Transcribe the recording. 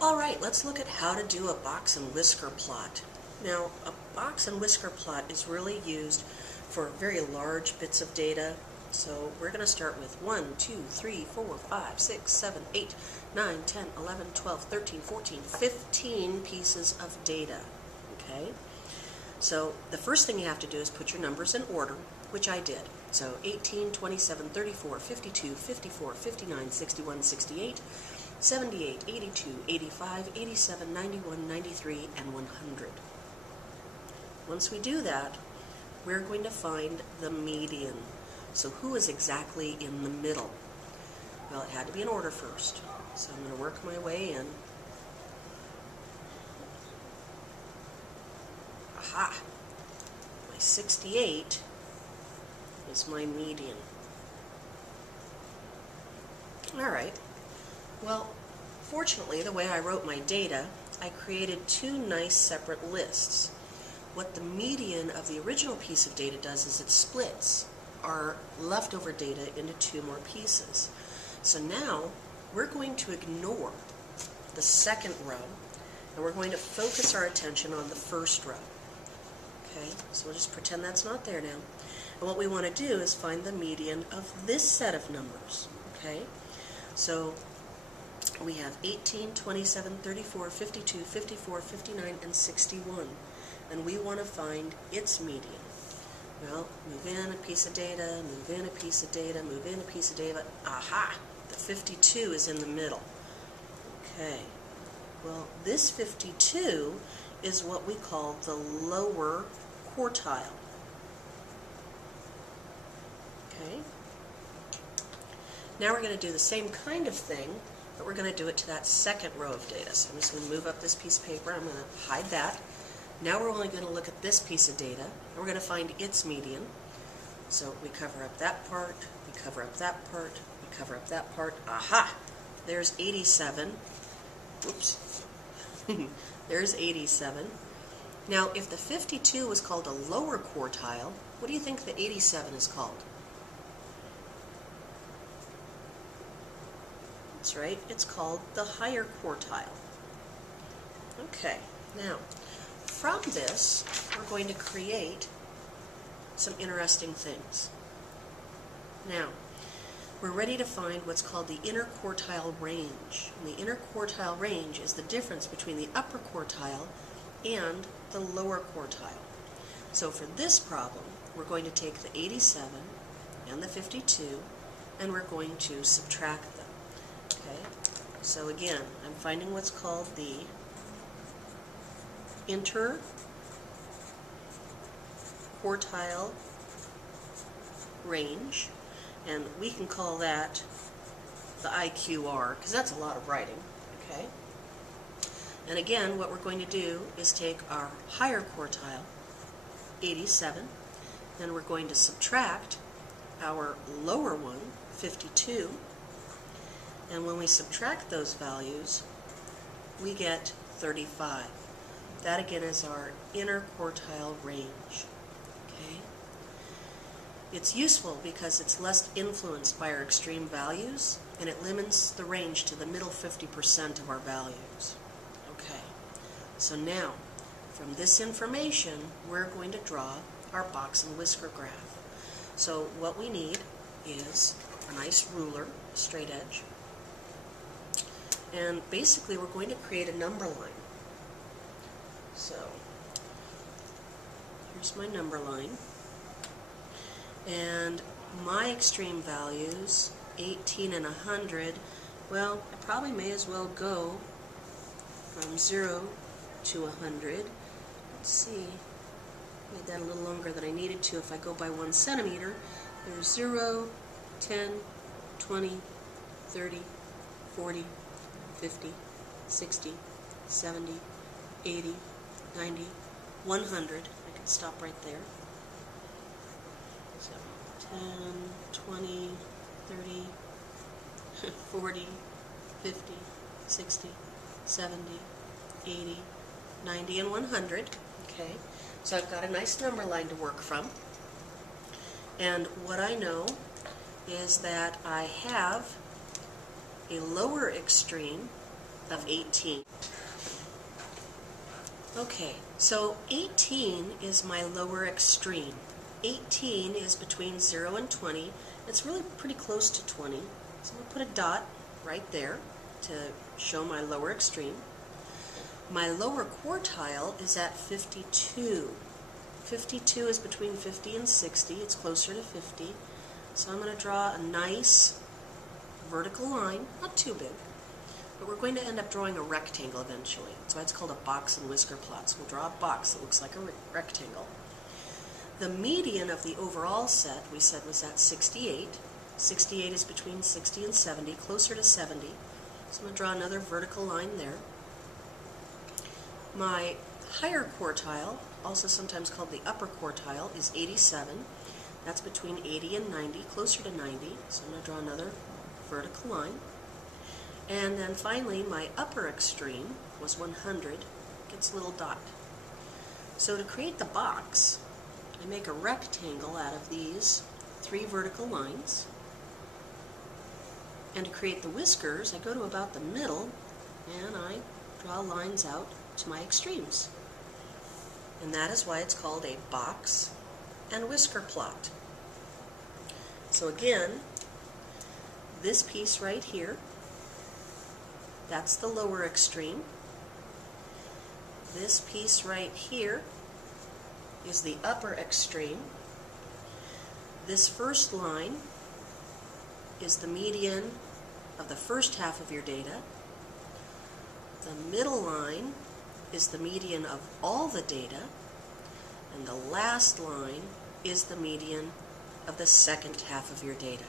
Alright, let's look at how to do a box and whisker plot. Now, a box and whisker plot is really used for very large bits of data. So we're going to start with 1, 2, 3, 4, 5, 6, 7, 8, 9, 10, 11, 12, 13, 14, 15 pieces of data. Okay? So the first thing you have to do is put your numbers in order, which I did. So 18, 27, 34, 52, 54, 59, 61, 68, 78, 82, 85, 87, 91, 93, and 100. Once we do that, we're going to find the median. So who is exactly in the middle? Well, it had to be in order first. So I'm going to work my way in. Aha! My 68 is my median. Alright. Well, fortunately, the way I wrote my data, I created two nice separate lists. What the median of the original piece of data does is it splits our leftover data into two more pieces. So now we're going to ignore the second row and we're going to focus our attention on the first row. Okay, so we'll just pretend that's not there now. And what we want to do is find the median of this set of numbers. Okay, so we have 18, 27, 34, 52, 54, 59, and 61. And we want to find its median. Well, move in a piece of data, move in a piece of data, move in a piece of data. Aha! The 52 is in the middle. Okay. Well, this 52 is what we call the lower quartile. Okay. Now we're going to do the same kind of thing, but we're going to do it to that second row of data. So I'm just going to move up this piece of paper. I'm going to hide that. Now we're only going to look at this piece of data, and we're going to find its median. So we cover up that part, we cover up that part, we cover up that part. Aha! There's 87. Oops. There's 87. Now, if the 52 was called a lower quartile, what do you think the 87 is called? That's right, it's called the higher quartile. Okay, now, from this, we're going to create some interesting things. Now, we're ready to find what's called the inner quartile range. And the inner quartile range is the difference between the upper quartile and the lower quartile. So for this problem, we're going to take the 87 and the 52, and we're going to subtract them. Okay? So again, I'm finding what's called the inter quartile range, and we can call that the IQR because that's a lot of writing. Okay, and again, what we're going to do is take our higher quartile, 87, and we're going to subtract our lower one, 52, and when we subtract those values, we get 35. That again is our inner quartile range. Okay? It's useful because it's less influenced by our extreme values, and it limits the range to the middle 50% of our values. Okay, so now from this information we're going to draw our box and whisker graph. So what we need is a nice ruler, straight edge, and basically we're going to create a number line. So, here's my number line, and my extreme values, 18 and 100, well, I probably may as well go from 0 to 100. Let's see, made that a little longer than I needed to. If I go by 1 centimeter, there's 0, 10, 20, 30, 40, 50, 60, 70, 80, 90, 100. I can stop right there. So 10, 20, 30, 40, 50, 60, 70, 80, 90, and 100. Okay, so I've got a nice number line to work from. And what I know is that I have a lower extreme of 18. Okay, so 18 is my lower extreme. 18 is between 0 and 20. It's really pretty close to 20. So I'm going to put a dot right there to show my lower extreme. My lower quartile is at 52. 52 is between 50 and 60. It's closer to 50. So I'm going to draw a nice vertical line, not too big, but we're going to end up drawing a rectangle eventually. That's why it's called a box in Whisker Plots. We'll draw a box that looks like a rectangle. The median of the overall set we said was at 68. 68 is between 60 and 70, closer to 70. So I'm going to draw another vertical line there. My higher quartile, also sometimes called the upper quartile, is 87. That's between 80 and 90, closer to 90. So I'm going to draw another vertical line. And then finally, my upper extreme was 100. Gets a little dot. So to create the box, I make a rectangle out of these 3 vertical lines. And to create the whiskers, I go to about the middle and I draw lines out to my extremes. And that is why it's called a box and whisker plot. So again, this piece right here, that's the lower extreme. This piece right here is the upper extreme. This first line is the median of the first half of your data. The middle line is the median of all the data. And the last line is the median of the second half of your data.